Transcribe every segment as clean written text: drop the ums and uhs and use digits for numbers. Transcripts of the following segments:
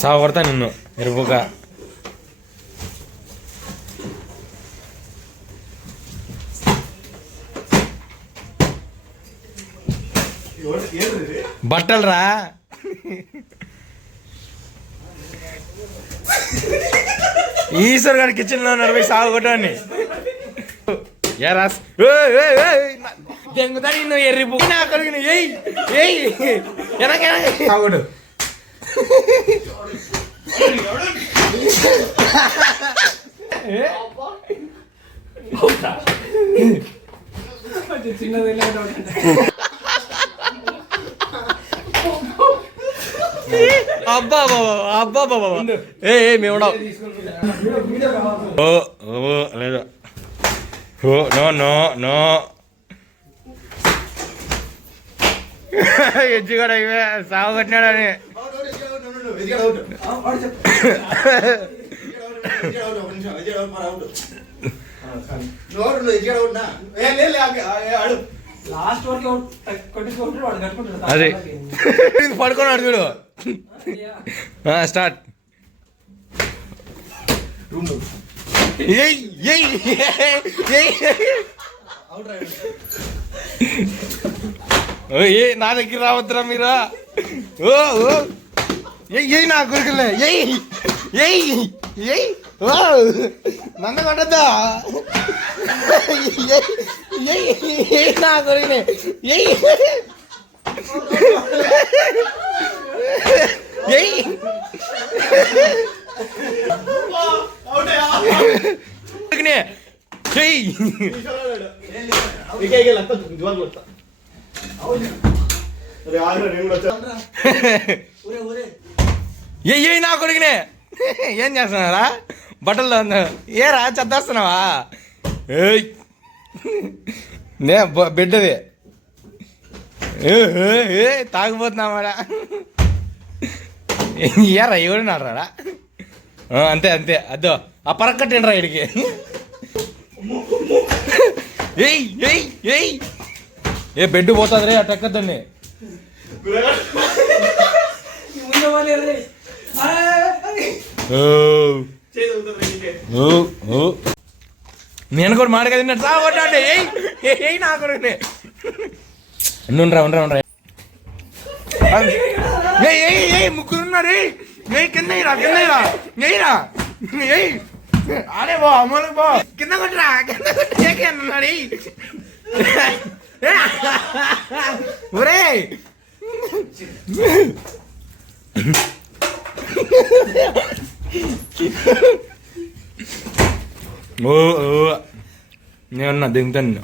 సాగు కొడతా నిన్ను ఎరుపుగా. బట్టలు రా. ఈశ్వర్ గారి కిచెన్ లో ఉన్నారు పోయి సాగు కొట్టని. ఏ రాస్ దెంగుతా నిన్ను ఎర్రి బుక్ అక్కడికి వెనక సాగుడు. అబ్బా బాబా అబ్బా బాబా మేము లేదు. నో నో నో ఎడ్జి కూడా ఇవే సాగు కొట్టినాడని. అదే పడుకున్నాడు చూడు. స్టార్ట్. నా దగ్గర రావద్దురా మీరా. ఏ నా కొడుకులే నన్ను కొట్టద్దా. నా కొడుకునే ఏ నా కొడుకునే ఏం చేస్తున్నారా బట్టల్లో ఏరా చెద్దేస్తున్నావా. నే బిడ్డది తాగిపోతున్నామాడా. ఏరా ఎవడున్నారా. అంతే అంతే అద్దో ఆ పరక్కట్టండి రా ఇడికి. ఏ బెడ్ పోతుంది రే అటు ఎక్కద్దండి. నేను కూడా మాట కదా సాగొట్టాడే. ఏ నా కొడుకునే ఉండరా ఉండరా ఉండరా. ముగ్గురు ఉన్నారు. కింద కింద ఆడే బో అమ్మలకు బో కింద కొట్టరా కింద కొట్టి అన్నాడు. ఒరే నేనున్నా దిగుతాను.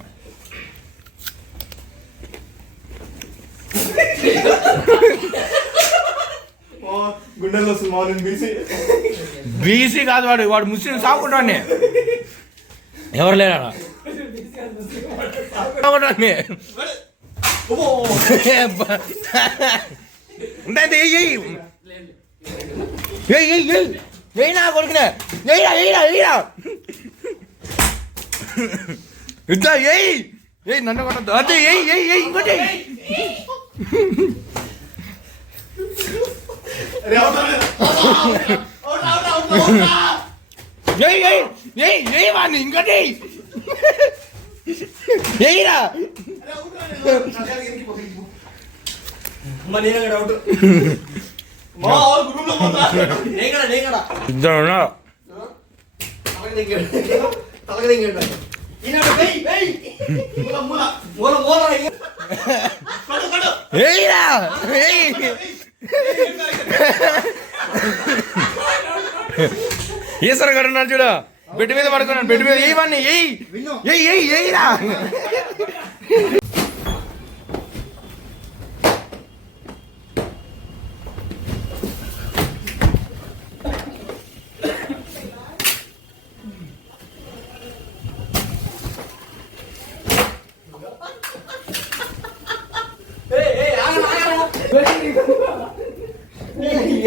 బీసీ కాదు వాడు, వాడు ముస్లిం సాగుకుంటాన్ని. ఎవరు లేరా నా కొడుకునే ఇద్దా ఏ నన్ను కొట్టద్దు. అదే ఇంకోటి వాడిని ఇంకోటి ఏయిరా. ఈశ్వర గారు ఉన్నారు చూడు, బెడ్ మీద పడుకున్నాను. బెడ్ మీద ఏవన్నీ ఏయిరా.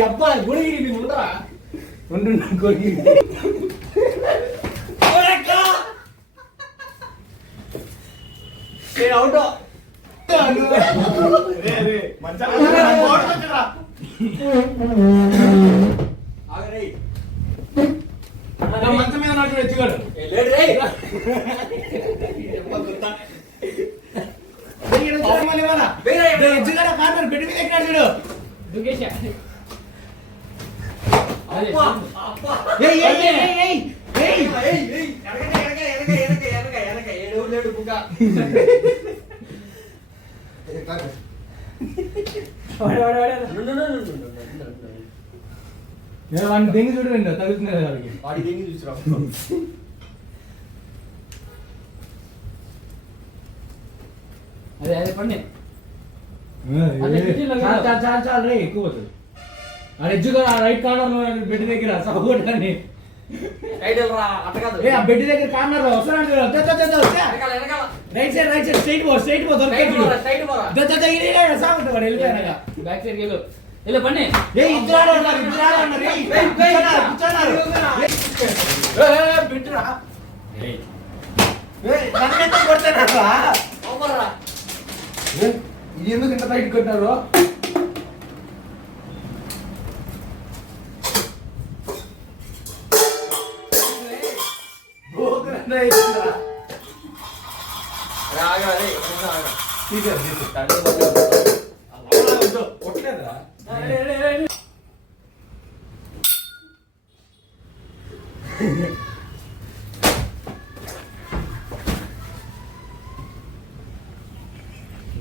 అబ్బా గుడిగిరి ఉండరా ఉండు కొరికి అవుట్ మంచం మీద నడుచుడు ఎచ్చుకోడు ఎచ్చుగా కార్నర్ బెడ్ మీద ఎక్కినాడు చూడు వాడిని దెంగి చూడండి తగ్గుతున్నది వాడికి దెంగి చూసిరా అదే అదే పండి చాలు రే ఎక్కువ పోతుంది ఆ ఎడ్జుగా రైట్ కార్నర్ బెడ్ దగ్గర సపోర్ట్ ఏ ఆ బెడ్ దగ్గర కార్నర్ వస్తున్నాడు రైట్ సైడ్ స్ట్రైట్ పో వెళ్ళిపోయాను బ్యాక్ సైడ్ వెళ్ళు వెళ్ళు పండి ఇది ఎందుకు ఇంత బయట కొట్టారు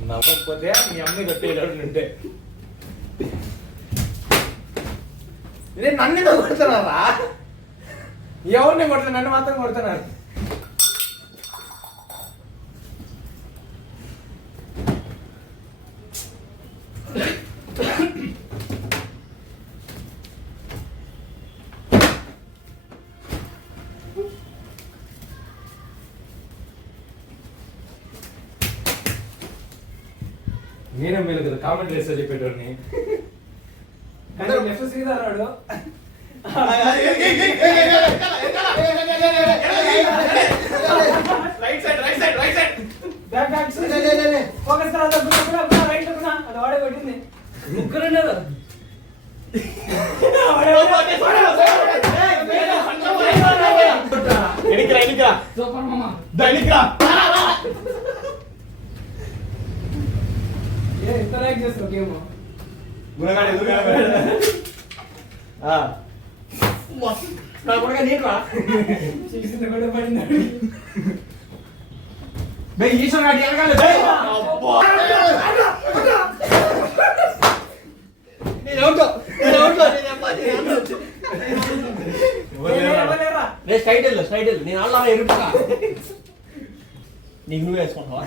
నవ్వకపోతే మీ అమ్మాయి కొట్టేటప్పుడు ఉంటే ఇదే నన్ను కొడుతున్నారా ఎవరిని కొడుతున్నా నన్ను మాత్రం కొడుతున్నారు నేనే మేలు కదా కామెంట్ చేస్తా చెప్పేటోడిని లెఫ్ట్ సీదా రాడు రైట్ సైడ్ ఫోకస్ రైట్ అది వాడే కొట్టింది ముగ్గురు ఉన్నారు సూపర్ మామ ఎంత లైక్ చేస్తావు గేమ్ గుణగాడు ఎదురుగా నా కూడా నీట్రా చేసింది కూడా పడింది బే ఈశ్వర్ నాటి ఎనకాల స్ట్రైట్ నేను అలా ఎరుపుగా నీకు నువ్వు వేసుకుంటావా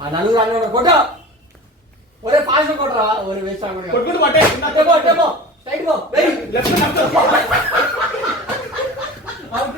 ఆ నలుగురు అన్నాడు కొట్ట ఒరే ఫాస్ట్ కొట్టరా ఒరే వేస్తాను అవుట్